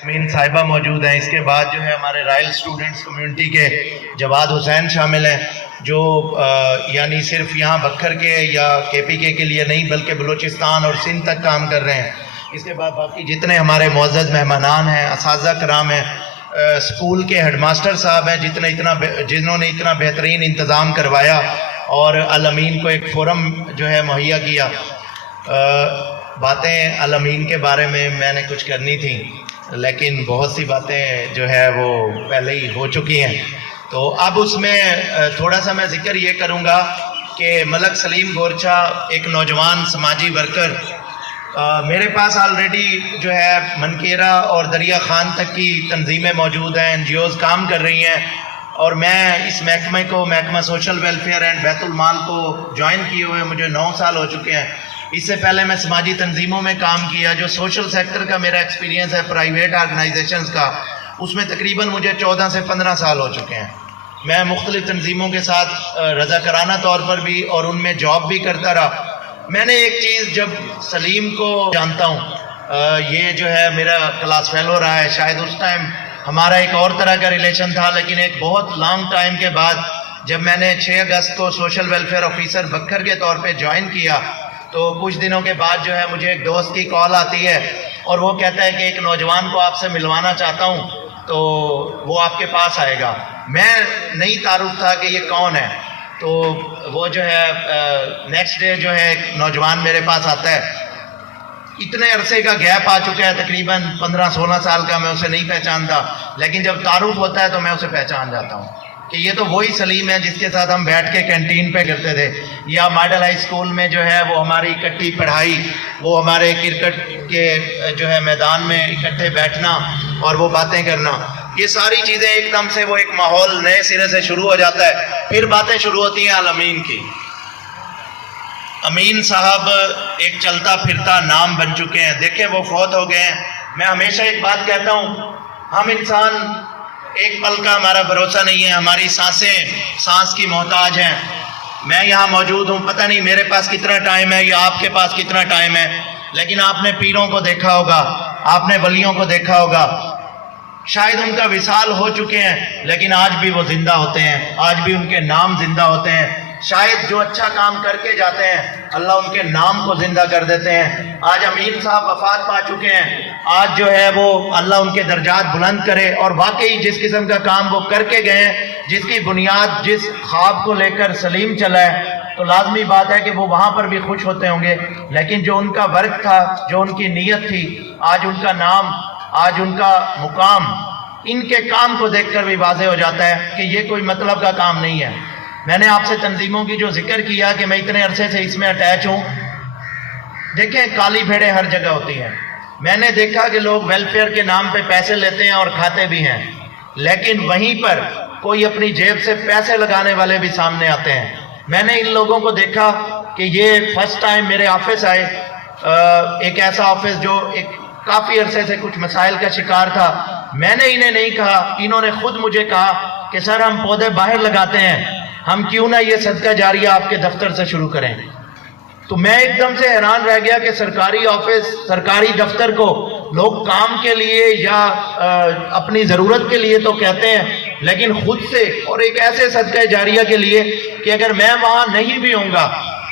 یاسمین صاحبہ موجود ہیں. اس کے بعد جو ہے ہمارے رائل اسٹوڈنٹس کمیونٹی کے جواد حسین شامل ہیں جو یعنی صرف یہاں بکھر کے یا کے پی کے لیے نہیں بلکہ بلوچستان اور سندھ تک کام کر رہے ہیں. اس کے بعد باقی جتنے ہمارے معزز مہمانان ہیں، اساتذہ کرام ہیں، اسکول کے ہیڈ ماسٹر صاحب ہیں جنہوں نے اتنا بہترین انتظام کروایا اور الامین کو ایک فورم جو ہے مہیا کیا. باتیں الامین کے بارے میں نے کچھ کرنی تھیں لیکن بہت سی باتیں جو ہے وہ پہلے ہی ہو چکی ہیں. تو اب اس میں تھوڑا سا میں ذکر یہ کروں گا کہ ملک سلیم گورچا ایک نوجوان سماجی ورکر، میرے پاس آلریڈی جو ہے منکیرا اور دریا خان تک کی تنظیمیں موجود ہیں، این جی اوز کام کر رہی ہیں، اور میں اس محکمہ سوشل ویلفیئر اینڈ بیت المال کو جوائن کیے ہوئے مجھے 9 سال ہو چکے ہیں. اس سے پہلے میں سماجی تنظیموں میں کام کیا. جو سوشل سیکٹر کا میرا ایکسپیرینس ہے پرائیویٹ آرگنائزیشنز کا، اس میں تقریباً مجھے 14 سے 15 سال ہو چکے ہیں. میں مختلف تنظیموں کے ساتھ رضاکارانہ طور پر بھی اور ان میں جاب بھی کرتا رہا. میں نے ایک چیز جب سلیم کو جانتا ہوں، یہ جو ہے میرا کلاس فیلو رہا ہے، شاید اس ٹائم ہمارا ایک اور طرح کا ریلیشن تھا، لیکن ایک بہت لانگ ٹائم کے بعد جب میں نے 6 اگست کو سوشل ویلفیئر آفیسر بکھر کے طور پہ جوائن کیا تو کچھ دنوں کے بعد جو ہے مجھے ایک دوست کی کال آتی ہے اور وہ کہتا ہے کہ ایک نوجوان کو آپ سے ملوانا چاہتا ہوں تو وہ آپ کے پاس آئے گا. میں نہیں تعارف تھا کہ یہ کون ہے. تو وہ جو ہے نیکسٹ ڈے جو ہے ایک نوجوان میرے پاس آتا ہے. اتنے عرصے کا گیپ آ چکا ہے، تقریباً 15-16 سال کا، میں اسے نہیں پہچانتا، لیکن جب تعارف ہوتا ہے تو میں اسے پہچان جاتا ہوں کہ یہ تو وہی سلیم ہے جس کے ساتھ ہم بیٹھ کے کینٹین پہ کرتے تھے، یا ماڈل ہائی اسکول میں جو ہے وہ ہماری اکٹھی پڑھائی، وہ ہمارے کرکٹ کے جو ہے میدان میں اکٹھے بیٹھنا اور وہ باتیں کرنا. یہ ساری چیزیں ایک دم سے وہ ایک ماحول نئے سرے سے شروع ہو جاتا ہے. پھر باتیں شروع ہوتی ہیں الامین کی. امین صاحب ایک چلتا پھرتا نام بن چکے ہیں. دیکھیں وہ فوت ہو گئے ہیں. میں ہمیشہ ایک بات کہتا ہوں، ہم انسان ایک پل کا ہمارا بھروسہ نہیں ہے، ہماری سانس کی محتاج ہیں. میں یہاں موجود ہوں، پتہ نہیں میرے پاس کتنا ٹائم ہے یا آپ کے پاس کتنا ٹائم ہے، لیکن آپ نے پیروں کو دیکھا ہوگا، آپ نے ولیوں کو دیکھا ہوگا، شاید ان کا وصال ہو چکے ہیں لیکن آج بھی وہ زندہ ہوتے ہیں، آج بھی ان کے نام زندہ ہوتے ہیں. شاید جو اچھا کام کر کے جاتے ہیں اللہ ان کے نام کو زندہ کر دیتے ہیں. آج امین صاحب وفات پا چکے ہیں، آج جو ہے وہ اللہ ان کے درجات بلند کرے، اور واقعی جس قسم کا کام وہ کر کے گئے ہیں، جس کی بنیاد جس خواب کو لے کر سلیم چلا ہے، تو لازمی بات ہے کہ وہ وہاں پر بھی خوش ہوتے ہوں گے. لیکن جو ان کا ورک تھا، جو ان کی نیت تھی، آج ان کا نام، آج ان کا مقام ان کے کام کو دیکھ کر بھی واضح ہو جاتا ہے کہ یہ کوئی مطلب کا کام نہیں ہے. میں نے آپ سے تنظیموں کی جو ذکر کیا کہ میں اتنے عرصے سے اس میں اٹیچ ہوں، دیکھیں کالی بھیڑیں ہر جگہ ہوتی ہیں. میں نے دیکھا کہ لوگ ویلفیئر کے نام پہ پیسے لیتے ہیں اور کھاتے بھی ہیں، لیکن وہیں پر کوئی اپنی جیب سے پیسے لگانے والے بھی سامنے آتے ہیں. میں نے ان لوگوں کو دیکھا کہ یہ فرسٹ ٹائم میرے آفس آئے، ایک ایسا آفس جو ایک کافی عرصے سے کچھ مسائل کا شکار تھا. میں نے انہیں نہیں کہا، انہوں نے خود مجھے کہا کہ سر ہم پودے باہر لگاتے ہیں، ہم کیوں نہ یہ صدقہ جاریہ آپ کے دفتر سے شروع کریں. تو میں ایک دم سے حیران رہ گیا کہ سرکاری آفس، سرکاری دفتر کو لوگ کام کے لیے یا اپنی ضرورت کے لیے تو کہتے ہیں، لیکن خود سے اور ایک ایسے صدقہ جاریہ کے لیے کہ اگر میں وہاں نہیں بھی ہوں گا،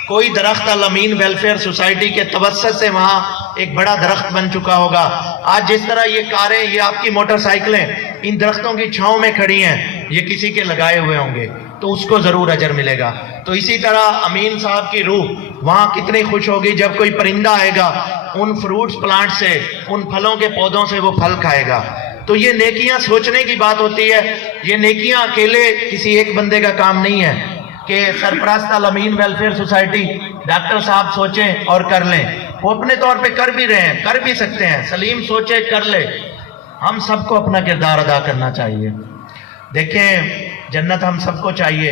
کوئی درخت الامین ویلفیئر سوسائٹی کے توسط سے وہاں ایک بڑا درخت بن چکا ہوگا. آج جس طرح یہ کاریں، یہ آپ کی موٹر سائیکلیں ان درختوں کی چھاؤں میں کھڑی ہیں، یہ کسی کے لگائے ہوئے ہوں گے تو اس کو ضرور اجر ملے گا. تو اسی طرح امین صاحب کی روح وہاں کتنی خوش ہوگی جب کوئی پرندہ آئے گا، ان فروٹس پلانٹ سے، ان پھلوں کے پودوں سے وہ پھل کھائے گا. تو یہ نیکیاں سوچنے کی بات ہوتی ہے. یہ نیکیاں اکیلے کسی ایک بندے کا کام نہیں ہے کہ سرپرست الامین ویلفیئر سوسائٹی ڈاکٹر صاحب سوچیں اور کر لیں. وہ اپنے طور پہ کر بھی رہے ہیں، کر بھی سکتے ہیں. سلیم سوچے کر لے. ہم سب کو اپنا کردار ادا کرنا چاہیے. دیکھیں جنت ہم سب کو چاہیے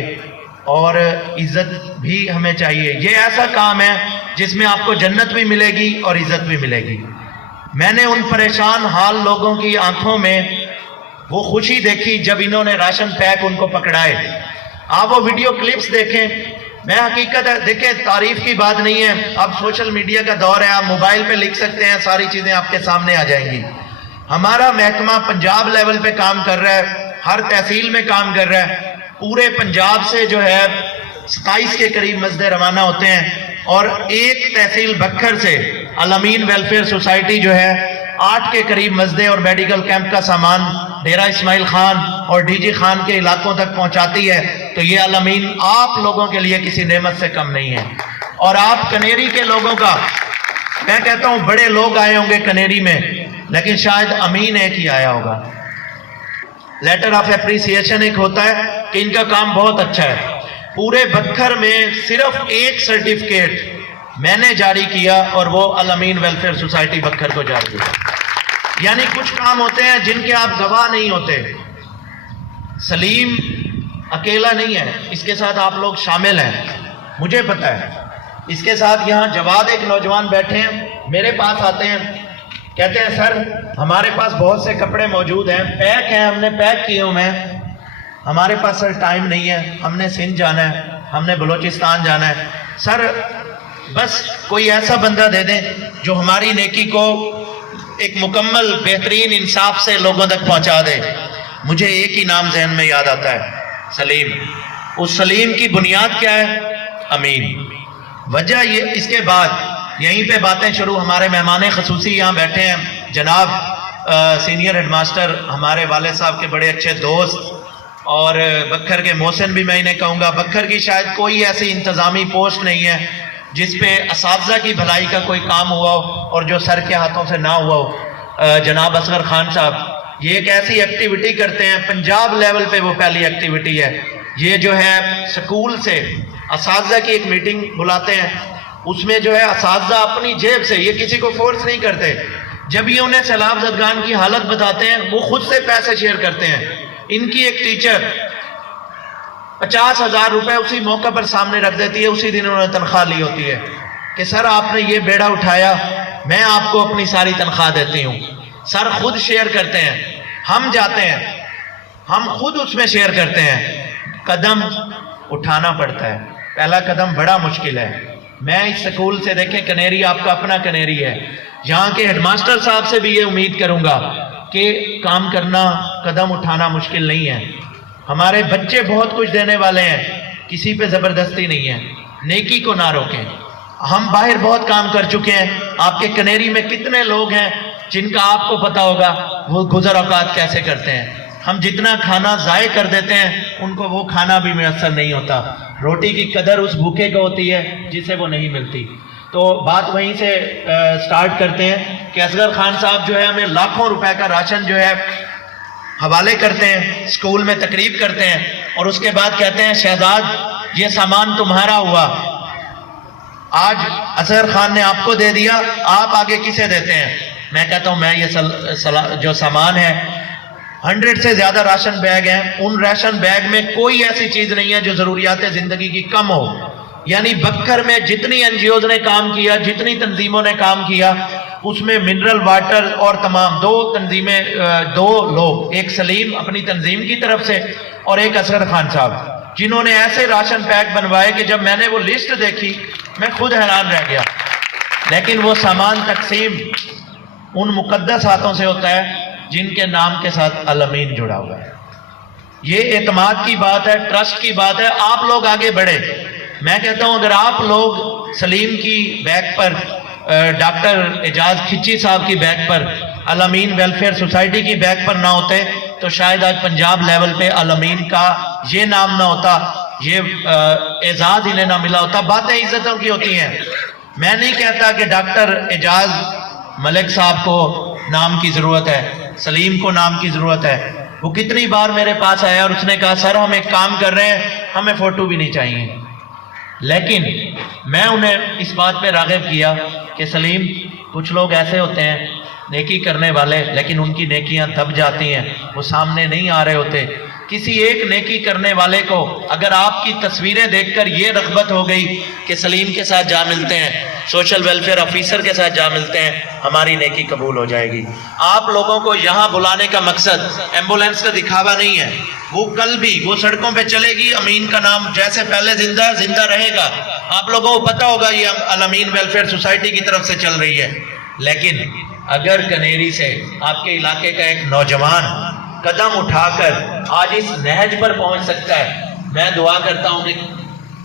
اور عزت بھی ہمیں چاہیے. یہ ایسا کام ہے جس میں آپ کو جنت بھی ملے گی اور عزت بھی ملے گی. میں نے ان پریشان حال لوگوں کی آنکھوں میں وہ خوشی دیکھی جب انہوں نے راشن پیک ان کو پکڑائے. آپ وہ ویڈیو کلپس دیکھیں. میں حقیقت ہے، دیکھیں تعریف کی بات نہیں ہے، اب سوشل میڈیا کا دور ہے، آپ موبائل پہ لکھ سکتے ہیں، ساری چیزیں آپ کے سامنے آ جائیں گی. ہمارا محکمہ پنجاب لیول پہ کام کر رہا ہے، ہر تحصیل میں کام کر رہا ہے. پورے پنجاب سے جو ہے 27 کے قریب مسجدیں روانہ ہوتے ہیں، اور ایک تحصیل بکھر سے الامین ویلفیئر سوسائٹی جو ہے 8 کے قریب مسجدیں اور میڈیکل کیمپ کا سامان ڈیرہ اسماعیل خان اور ڈی جی خان کے علاقوں تک پہنچاتی ہے. تو یہ الامین آپ لوگوں کے لیے کسی نعمت سے کم نہیں ہے. اور آپ کنیری کے لوگوں کا، میں کہتا ہوں بڑے لوگ آئے ہوں گے کنیری میں، لیکن شاید امین ایک ہی آیا ہوگا. لیٹر آف اپریسیشن ایک ہوتا ہے کہ ان کا کام بہت اچھا ہے. پورے بکھر میں صرف ایک سرٹیفکیٹ میں نے جاری کیا اور وہ الامین ویلفیئر سوسائٹی بکھر کو جاری کیا. یعنی کچھ کام ہوتے ہیں جن کے آپ گواہ نہیں ہوتے. سلیم اکیلا نہیں ہے، اس کے ساتھ آپ لوگ شامل ہیں، مجھے پتہ ہے. اس کے ساتھ یہاں جواد ایک نوجوان بیٹھے ہیں، میرے پاس آتے ہیں، کہتے ہیں سر ہمارے پاس بہت سے کپڑے موجود ہیں، پیک ہیں، ہم نے پیک کیے ہوں میں، ہمارے پاس سر ٹائم نہیں ہے، ہم نے سندھ جانا ہے، ہم نے بلوچستان جانا ہے، سر بس کوئی ایسا بندہ دے دیں جو ہماری نیکی کو ایک مکمل بہترین انصاف سے لوگوں تک پہنچا دے. مجھے ایک ہی نام ذہن میں یاد آتا ہے، سلیم. اس سلیم کی بنیاد کیا ہے؟ امین. وجہ یہ، اس کے بعد یہیں پہ باتیں شروع. ہمارے مہمان خصوصی یہاں بیٹھے ہیں، جناب سینئر ہیڈ ماسٹر، ہمارے والد صاحب کے بڑے اچھے دوست، اور بکھر کے محسن بھی میں انہیں کہوں گا. بکھر کی شاید کوئی ایسی انتظامی پوسٹ نہیں ہے جس پہ اساتذہ کی بھلائی کا کوئی کام ہوا ہو اور جو سر کے ہاتھوں سے نہ ہوا ہو. جناب اصغر خان صاحب یہ ایک ایسی ایکٹیویٹی کرتے ہیں، پنجاب لیول پہ وہ پہلی ایکٹیویٹی ہے. یہ جو ہے سکول سے اساتذہ کی ایک میٹنگ بلاتے ہیں، اس میں جو ہے اساتذہ اپنی جیب سے، یہ کسی کو فورس نہیں کرتے، جب یہ انہیں سیلاب زدگان کی حالت بتاتے ہیں وہ خود سے پیسے شیئر کرتے ہیں. ان کی ایک ٹیچر 50,000 روپے اسی موقع پر سامنے رکھ دیتی ہے، اسی دن انہوں نے تنخواہ لی ہوتی ہے کہ سر آپ نے یہ بیڑا اٹھایا، میں آپ کو اپنی ساری تنخواہ دیتی ہوں. سر خود شیئر کرتے ہیں، ہم جاتے ہیں، ہم خود اس میں شیئر کرتے ہیں. قدم اٹھانا پڑتا ہے، پہلا قدم بڑا مشکل ہے. میں اس سکول سے، دیکھیں کنیری آپ کا اپنا کنیری ہے، یہاں کے ہیڈ ماسٹر صاحب سے بھی یہ امید کروں گا کہ کام کرنا، قدم اٹھانا مشکل نہیں ہے. ہمارے بچے بہت کچھ دینے والے ہیں، کسی پہ زبردستی نہیں ہے. نیکی کو نہ روکیں. ہم باہر بہت کام کر چکے ہیں. آپ کے کنیری میں کتنے لوگ ہیں جن کا آپ کو پتا ہوگا وہ گزر اوقات کیسے کرتے ہیں. ہم جتنا کھانا ضائع کر دیتے ہیں ان کو وہ کھانا بھی میسر نہیں ہوتا. روٹی کی قدر اس بھوکے کو ہوتی ہے جسے وہ نہیں ملتی. تو بات وہیں سے سٹارٹ کرتے ہیں کہ اصغر خان صاحب جو ہے ہمیں لاکھوں روپے کا راشن جو ہے حوالے کرتے ہیں، اسکول میں تقریب کرتے ہیں، اور اس کے بعد کہتے ہیں شہزاد یہ سامان تمہارا ہوا، آج اصغر خان نے آپ کو دے دیا، آپ آگے کسے دیتے ہیں؟ میں کہتا ہوں میں یہ جو سامان ہے 100 سے زیادہ راشن بیگ ہیں، ان راشن بیگ میں کوئی ایسی چیز نہیں ہے جو ضروریات زندگی کی کم ہو. یعنی بکھر میں جتنی این جی اوز نے کام کیا، جتنی تنظیموں نے کام کیا، اس میں منرل واٹر اور تمام 2 تنظیمیں، 2 لوگ، ایک سلیم اپنی تنظیم کی طرف سے اور ایک اصغر خان صاحب، جنہوں نے ایسے راشن پیک بنوائے کہ جب میں نے وہ لسٹ دیکھی میں خود حیران رہ گیا. لیکن وہ سامان تقسیم ان مقدس ہاتھوں سے ہوتا ہے جن کے نام کے ساتھ الامین جڑا ہوا ہے. یہ اعتماد کی بات ہے، ٹرسٹ کی بات ہے. آپ لوگ آگے بڑھے. میں کہتا ہوں اگر آپ لوگ سلیم کی بیک پر، ڈاکٹر اعجاز کھچی صاحب کی بیک پر، الامین ویلفیئر سوسائٹی کی بیک پر نہ ہوتے تو شاید آج پنجاب لیول پہ الامین کا یہ نام نہ ہوتا، یہ اعزاز انہیں نہ ملا ہوتا. باتیں عزتوں کی ہوتی ہیں. میں نہیں کہتا کہ ڈاکٹر اعجاز ملک صاحب کو نام کی ضرورت ہے، سلیم کو نام کی ضرورت ہے. وہ کتنی بار میرے پاس آیا اور اس نے کہا سر ہم ایک کام کر رہے ہیں، ہمیں فوٹو بھی نہیں چاہیے. لیکن میں انہیں اس بات پہ راغب کیا کہ سلیم کچھ لوگ ایسے ہوتے ہیں نیکی کرنے والے، لیکن ان کی نیکیاں دب جاتی ہیں، وہ سامنے نہیں آ رہے ہوتے. کسی ایک نیکی کرنے والے کو اگر آپ کی تصویریں دیکھ کر یہ رغبت ہو گئی کہ سلیم کے ساتھ جا ملتے ہیں، سوشل ویلفیئر آفیسر کے ساتھ جا ملتے ہیں، ہماری نیکی قبول ہو جائے گی. آپ لوگوں کو یہاں بلانے کا مقصد ایمبولینس کا دکھاوا نہیں ہے. وہ کل بھی وہ سڑکوں پہ چلے گی، امین کا نام جیسے پہلے زندہ رہے گا. آپ لوگوں کو پتہ ہوگا یہ الامین ویلفیئر سوسائٹی کی طرف سے چل رہی ہے. لیکن اگر کنیری سے آپ کے علاقے کا ایک نوجوان قدم اٹھا کر آج اس نہج پر پہنچ سکتا ہے، میں دعا کرتا ہوں کہ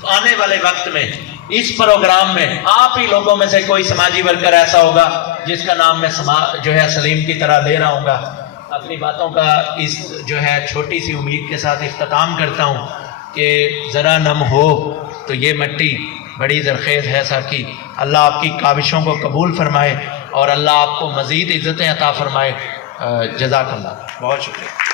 آنے والے وقت میں اس پروگرام میں آپ ہی لوگوں میں سے کوئی سماجی ورکر ایسا ہوگا جس کا نام میں جو ہے سلیم کی طرح لے رہا ہوں گا۔ اپنی باتوں کا اس جو ہے چھوٹی سی امید کے ساتھ اختتام کرتا ہوں کہ ذرا نم ہو تو یہ مٹی بڑی زرخیز ہے ساقی۔ اللہ آپ کی کاوشوں کو قبول فرمائے اور اللہ آپ کو مزید عزتیں عطا فرمائے۔ جزاک اللہ، بہت شکریہ۔